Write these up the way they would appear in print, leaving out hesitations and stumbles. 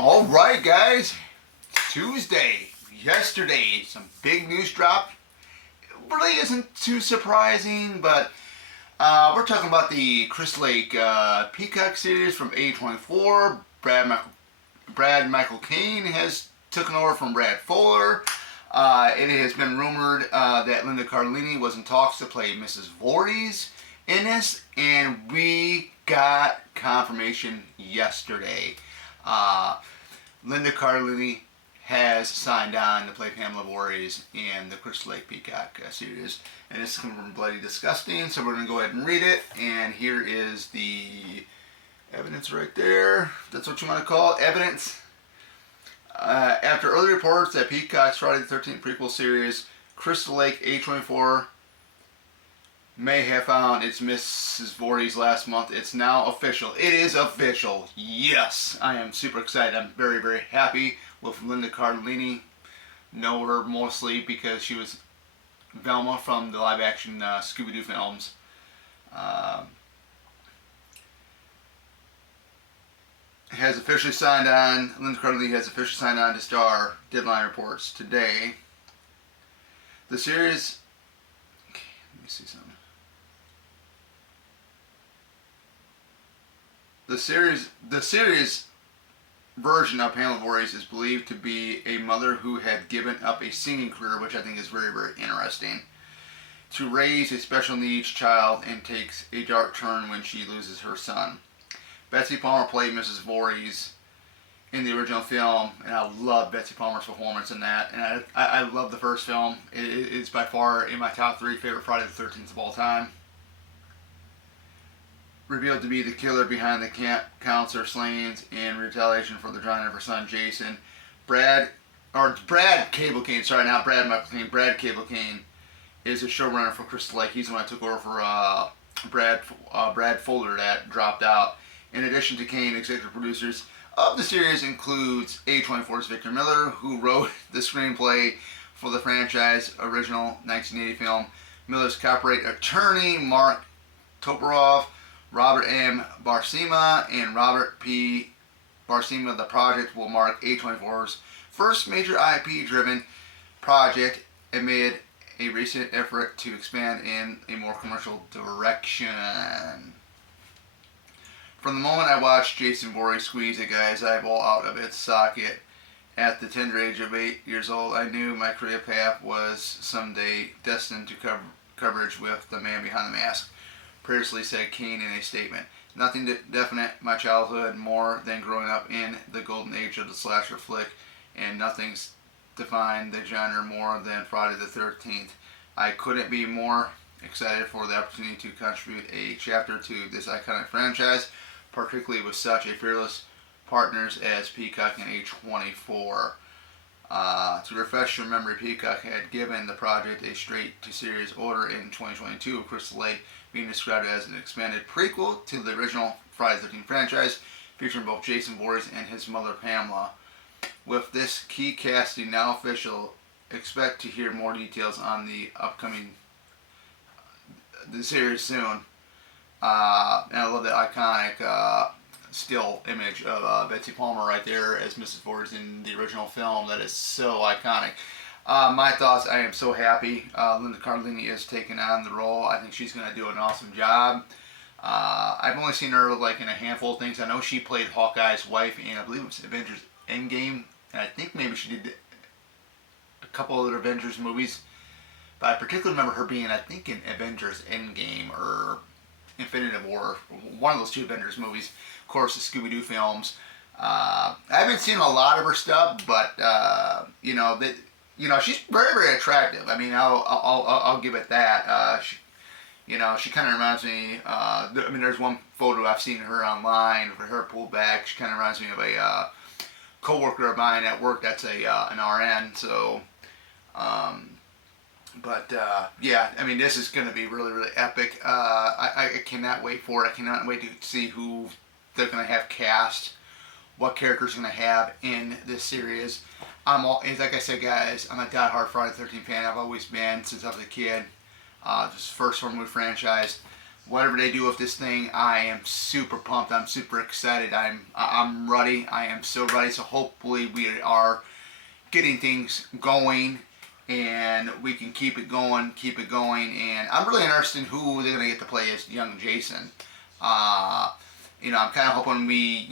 All right, guys. It's Tuesday. Yesterday, some big news dropped. It really isn't too surprising, but we're talking about the Crystal Lake Peacock series from A24. Brad Michael Cain has taken over from Brad Fuller. It has been rumored that Linda Cardellini was in talks to play Mrs Voorhees in this, and we got confirmation yesterday. Linda Cardellini has signed on to play Pamela Voorhees in the Crystal Lake Peacock series, and it's coming from Bloody Disgusting, so we're going to go ahead and read it, and here is the evidence right there, if that's what you want to call it, evidence. After early reports that Peacock's Friday the 13th prequel series, Crystal Lake A24 may have found its Mrs. Voorhees last month. It's now official. It is official. Yes, I am super excited. I'm very, very happy with Linda Cardellini. Know her mostly because she was Velma from the live-action Scooby-Doo films. Has officially signed on. Linda Cardellini has officially signed on to star. Deadline reports today. The series. Okay, let me see something. The series version of Pamela Voorhees is believed to be a mother who had given up a singing career, which I think is very, very interesting, to raise a special needs child, and takes a dark turn when she loses her son. Betsy Palmer played Mrs. Voorhees in the original film, and I love Betsy Palmer's performance in that. And I love the first film. It's by far in my top 3 favorite Friday the 13th of all time. Revealed to be the killer behind the counselor slayings in retaliation for the drowning of her son Jason. Brad Cable Cane, sorry, not Brad Michael Cain. Brad Cable Cane is a showrunner for Crystal Lake. He's the one that took over for Brad Fuller that dropped out. In addition to Cain, executive producers of the series includes A24's Victor Miller, who wrote the screenplay for the franchise original 1980 film. Miller's copyright attorney Mark Toporov, Robert M. Barcima, and Robert P. Barcima. The project will mark A24's first major IP-driven project amid a recent effort to expand in a more commercial direction. From the moment I watched Jason Voorhees squeeze a guy's eyeball out of its socket at the tender age of 8 years old, I knew my career path was someday destined to coverage with the man behind the mask, previously said Cain in a statement. Nothing definite my childhood more than growing up in the golden age of the slasher flick, and nothing's defined the genre more than Friday the 13th. I couldn't be more excited for the opportunity to contribute a chapter to this iconic franchise, particularly with such a fearless partners as Peacock and A24. To refresh your memory, Peacock had given the project a straight-to-series order in 2022, with Crystal Lake being described as an expanded prequel to the original Friday the 13th franchise, featuring both Jason Voorhees and his mother Pamela. With this key casting now official, expect to hear more details on the upcoming series soon. And I love that iconic still image of Betsy Palmer right there as Mrs. Voorhees in the original film. That is so iconic. My thoughts, I am so happy Linda Cardellini is taking on the role. I think she's going to do an awesome job. I've only seen her like in a handful of things. I know she played Hawkeye's wife in, I believe it was Avengers Endgame, and I think maybe she did a couple other Avengers movies. But I particularly remember her being, I think, in Avengers Endgame or Infinity War, one of those 2 Avengers movies. Of course, the Scooby-Doo films. I haven't seen a lot of her stuff, but she's very, very attractive. I mean, I'll give it that. She kind of reminds me. There's one photo I've seen her online with her pulled back. She kind of reminds me of a coworker of mine at work that's an RN. So. Yeah, I mean, this is going to be really, really epic. I cannot wait for it. I cannot wait to see who they're going to have cast, what characters they're going to have in this series. Like I said, guys, I'm a diehard Friday the 13th fan. I've always been since I was a kid. This first horror movie franchise. whatever they do with this thing, I am super pumped. I'm super excited. I'm ready. I am so ready. So hopefully we are getting things going, and we can keep it going. And I'm really interested in who they're gonna get to play as young Jason. I'm kind of hoping we,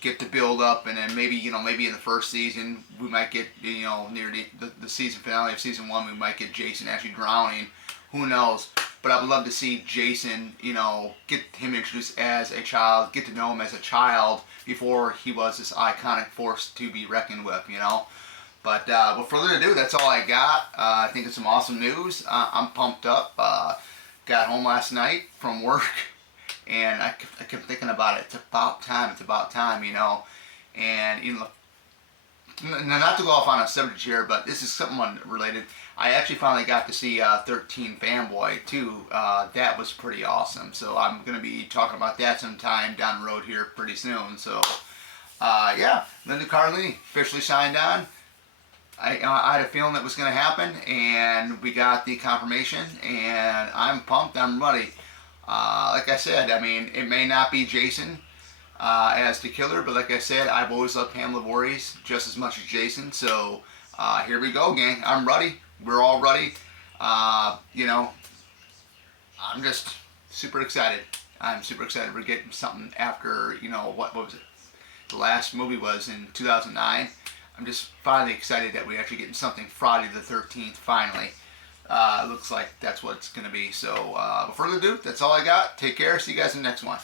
get the build up, and then maybe in the first season we might get, near the season finale of season 1, we might get Jason actually drowning. Who knows? But I would love to see Jason, get him introduced as a child, get to know him as a child before he was this iconic force to be reckoned with, But without further ado, that's all I got. I think it's some awesome news. I'm pumped up. Got home last night from work, and I kept thinking about it. It's about time. And not to go off on a subject here, but this is something unrelated. I actually finally got to see 13 Fanboy too. That was pretty awesome. So I'm going to be talking about that sometime down the road here pretty soon. So yeah, Linda Cardellini officially signed on. I had a feeling that was going to happen, and we got the confirmation, and I'm pumped. I'm ready. Like I said, it may not be Jason as the killer, but like I said, I've always loved Mrs Voorhees just as much as Jason. So here we go, gang. I'm ready. We're all ready. I'm just super excited. I'm super excited. We're getting something after, what was it? The last movie was in 2009. I'm just finally excited that we're actually getting something Friday the 13th, finally. It looks like that's what it's going to be. So, without further ado, that's all I got. Take care. See you guys in the next one.